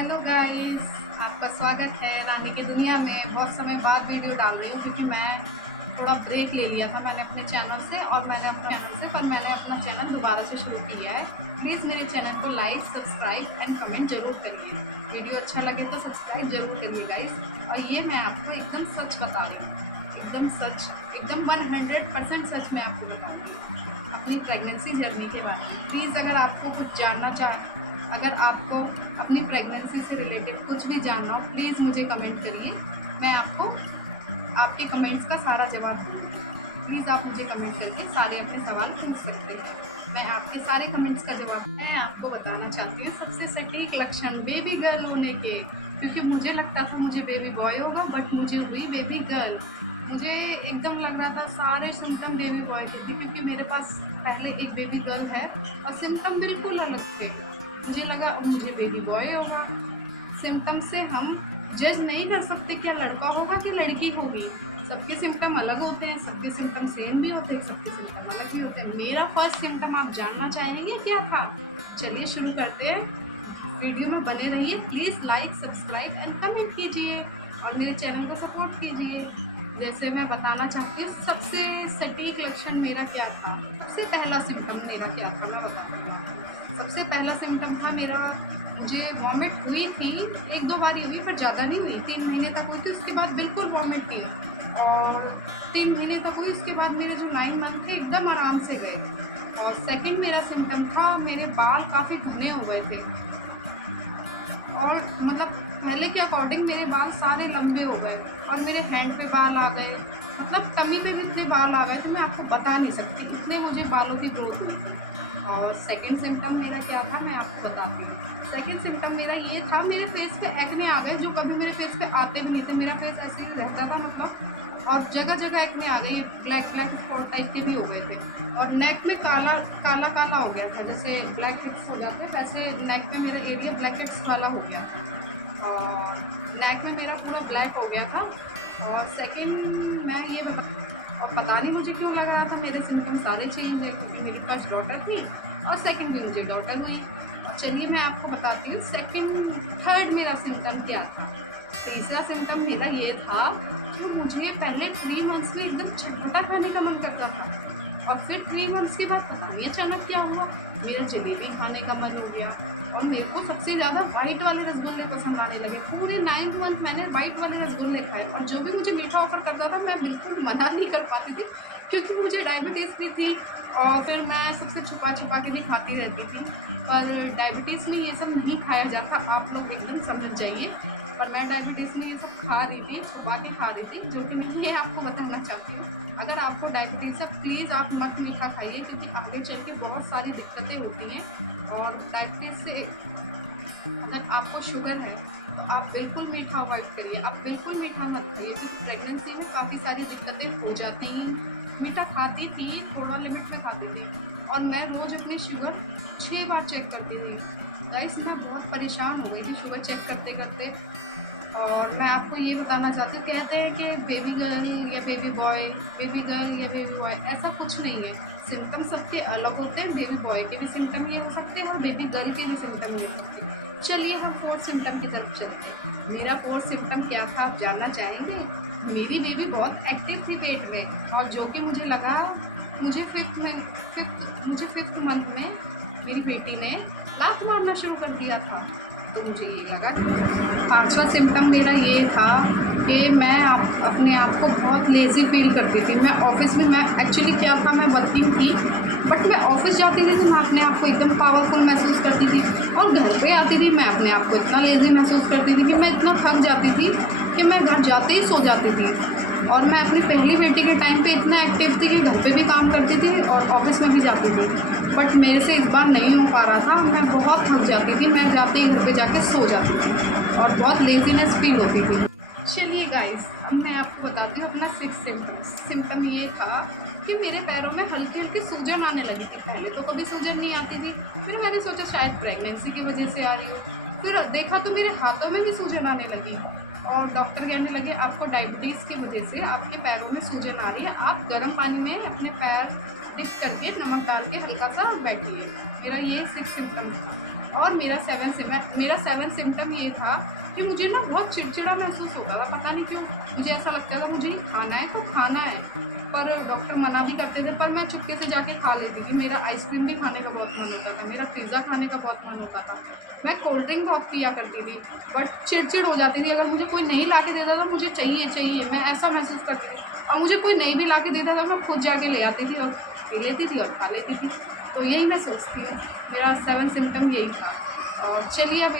Hello guys, आपका स्वागत है रानी की दुनिया में। बहुत समय बाद वीडियो डाल रही हूँ क्योंकि मैं थोड़ा ब्रेक ले लिया था मैंने अपने चैनल से पर मैंने अपना चैनल दोबारा से शुरू किया है। प्लीज़ मेरे चैनल को लाइक, सब्सक्राइब एंड कमेंट जरूर करिए। वीडियो अच्छा लगे तो सब्सक्राइब जरूर करिए गाइस। और ये मैं आपको एकदम सच बता रही हूँ, एकदम सच, एकदम 100% सच मैं आपको बताऊँगी अपनी प्रेगनेंसी जर्नी के बारे में। प्लीज़ अगर आपको अपनी प्रेगनेंसी से रिलेटेड कुछ भी जानना हो, प्लीज़ मुझे कमेंट करिए। मैं आपको आपके कमेंट्स का सारा जवाब दूँगी। प्लीज़ आप मुझे कमेंट करके सारे अपने सवाल पूछ सकते हैं। मैं आपके सारे कमेंट्स का जवाब मैं आपको बताना चाहती हूँ सबसे सटीक लक्षण बेबी गर्ल होने के। क्योंकि मुझे लगता था मुझे बेबी बॉय होगा, बट मुझे हुई बेबी गर्ल। मुझे एकदम लग रहा था सारे सिम्टम बेबी बॉय के थे, क्योंकि मेरे पास पहले एक बेबी गर्ल है और सिम्टम बिल्कुल अलग थे। मुझे लगा अब मुझे बेबी बॉय होगा। सिम्टम से हम जज नहीं कर सकते क्या लड़का होगा कि लड़की होगी। सबके सिम्टम अलग होते हैं, सबके सिम्टम सेम भी होते हैं, सबके सिम्टम अलग भी होते हैं। मेरा फर्स्ट सिम्टम आप जानना चाहेंगे क्या था? चलिए शुरू करते हैं। वीडियो में बने रहिए। Please like, subscribe and comment कीजिए और मेरे चैनल को सपोर्ट कीजिए। जैसे मैं बताना चाहती हूँ सबसे सटीक लक्षण मेरा क्या था। सबसे पहला सिम्टम मेरा क्या था मैं बता दूँगा आपको। सबसे पहला सिम्टम था मेरा, मुझे वॉमिट हुई थी, 1-2 बारी हुई पर ज़्यादा नहीं हुई। 3 महीने तक हुई थी, उसके बाद बिल्कुल वॉमिट थी। और 3 महीने तक हुई, उसके बाद मेरे जो 9 मंथ थे एकदम आराम से गए। और सेकंड मेरा सिम्टम था, मेरे बाल काफ़ी घने हो गए थे। और मतलब पहले के अकॉर्डिंग मेरे बाल सारे लंबे हो गए और मेरे हैंड पे बाल आ गए, मतलब टमी पे भी इतने बाल आ गए थे मैं आपको बता नहीं सकती, इतने मुझे बालों की ग्रोथ हुई थी। और सेकंड सिम्टम मेरा क्या था मैं आपको बताती हूँ। सेकंड सिम्टम मेरा ये था, मेरे फेस पे एक्ने आ गए जो कभी मेरे फेस पे आते भी नहीं थे। मेरा फेस ऐसे ही रहता था मतलब, और जगह जगह एक्ने आ गए, ब्लैक ब्लैक स्पॉट टाइप के भी हो गए थे। और नेक में काला काला काला हो गया था, जैसे ब्लैक हेड्स हो जाते हैं वैसे नेक में मेरा एरिया ब्लैक हेड्स वाला हो गया था। और नेक में मेरा पूरा ब्लैक हो गया था। और सेकंड मैं ये बता, और पता नहीं मुझे क्यों लग रहा था मेरे सिम्टम सारे चेंज है, क्योंकि मेरी फर्स्ट डॉटर थी और सेकंड भी मुझे डॉटर हुई। और चलिए मैं आपको बताती हूँ थर्ड मेरा सिम्टम क्या था। तीसरा सिम्टम मेरा ये था कि मुझे पहले 3 मंथ्स में एकदम चटपटा खाने का मन करता था, और फिर 3 मंथ्स के बाद पता नहीं अचानक क्या हुआ, मेरा जलेबी खाने का मन हो गया। और मेरे को सबसे ज़्यादा वाइट वाले रसगुल्ले पसंद आने लगे। पूरे 9th मंथ मैंने वाइट वाले रसगुल्ले खाए, और जो भी मुझे मीठा ऑफर करता था मैं बिल्कुल मना नहीं कर पाती थी, क्योंकि मुझे डायबिटीज़ भी थी। और फिर मैं सबसे छुपा छुपा के भी खाती रहती थी। पर डायबिटीज़ में ये सब नहीं खाया जाता, आप लोग एकदम समझ जाइए। पर मैं डायबिटीज़ में ये सब खा रही थी, छुपा के खा रही थी, जो कि मैं ये आपको बताना चाहती हूँ। अगर आपको डायबिटीज़ है प्लीज़ आप मत मीठा खाइए, क्योंकि आगे चल के बहुत सारी दिक्कतें होती हैं। और डायबिटीज़ से अगर आपको शुगर है तो आप बिल्कुल मीठा अवॉइड करिए, आप बिल्कुल मीठा मत खाइए, क्योंकि प्रेगनेंसी में काफ़ी सारी दिक्कतें हो जाती हैं। मीठा खाती थी, थोड़ा लिमिट में खाती थी, और मैं रोज़ अपनी शुगर 6 बार चेक करती थी। गाइस मैं बहुत परेशान हो गई थी शुगर चेक करते करते। और मैं आपको ये बताना चाहती हूँ, कहते हैं कि बेबी गर्ल या बेबी बॉय, बेबी गर्ल या बेबी बॉय, ऐसा कुछ नहीं है। सिम्टम सबके अलग होते हैं। बेबी बॉय के भी सिम्टम ये हो सकते हैं और बेबी गर्ल के भी सिम्टम ये हो सकते हैं। चलिए हम फोर्थ सिम्टम की तरफ चलते हैं। मेरा फोर्थ सिम्टम क्या था आप जानना चाहेंगे? मेरी बेबी बहुत एक्टिव थी पेट में, और जो कि मुझे लगा मुझे फिफ्थ मंथ में मेरी बेटी ने लात मारना शुरू कर दिया था। तो मुझे ये लगा। पांचवा सिम्टम मेरा ये था कि मैं अपने आप को बहुत लेज़ी फील करती थी। मैं ऑफ़िस में, मैं एक्चुअली क्या था, मैं वर्किंग थी, बट मैं ऑफ़िस जाती थी तो मैं अपने आप को एकदम पावरफुल महसूस करती थी, और घर पे आती थी मैं अपने आप को इतना लेज़ी महसूस करती थी कि मैं इतना थक जाती थी कि मैं घर जाते ही सो जाती थी। और मैं अपनी पहली बेटी के टाइम पे इतना एक्टिव थी कि घर पे भी काम करती थी और ऑफिस में भी जाती थी, बट मेरे से इस बार नहीं हो पा रहा था। मैं बहुत थक जाती थी, मैं जाते ही घर पे जाके सो जाती थी और बहुत लेजीनेस फील होती थी। चलिए गाइस, अब मैं आपको बताती हूँ अपना 6 सिम्टम ये था कि मेरे पैरों में हल्की हल्की सूजन आने लगी थी। पहले तो कभी सूजन नहीं आती थी, फिर मैंने सोचा शायद प्रेगनेंसी की वजह से आ रही हो, फिर देखा तो मेरे हाथों में भी सूजन आने लगी, और डॉक्टर कहने लगे आपको डायबिटीज़ की वजह से आपके पैरों में सूजन आ रही है, आप गर्म पानी में अपने पैर डिप करके नमक डाल के हल्का सा बैठिए। मेरा ये 6 सिम्टम्स था। और मेरा सेवन सिम्टम ये था कि मुझे ना बहुत चिड़चिड़ा महसूस होता था, पता नहीं क्यों। मुझे ऐसा लगता था मुझे ये खाना है तो खाना है, पर डॉक्टर मना भी करते थे, पर मैं चुपके से जाके खा लेती थी। मेरा आइसक्रीम भी खाने का बहुत मन होता था, मेरा पिज़्ज़ा खाने का बहुत मन होता था, मैं कोल्ड ड्रिंक बहुत पिया करती थी, बट चिड़चिड़ हो जाती थी। अगर मुझे कोई नहीं ला के देता था, मुझे चाहिए, मैं ऐसा महसूस करती थी। और मुझे कोई नहीं भी ला के देता था, मैं खुद जाके ले आती थी और पी लेती थी और खा लेती थी। तो यही मैं सोचती हूँ, मेरा 7 सिम्टम यही था। और चलिए अब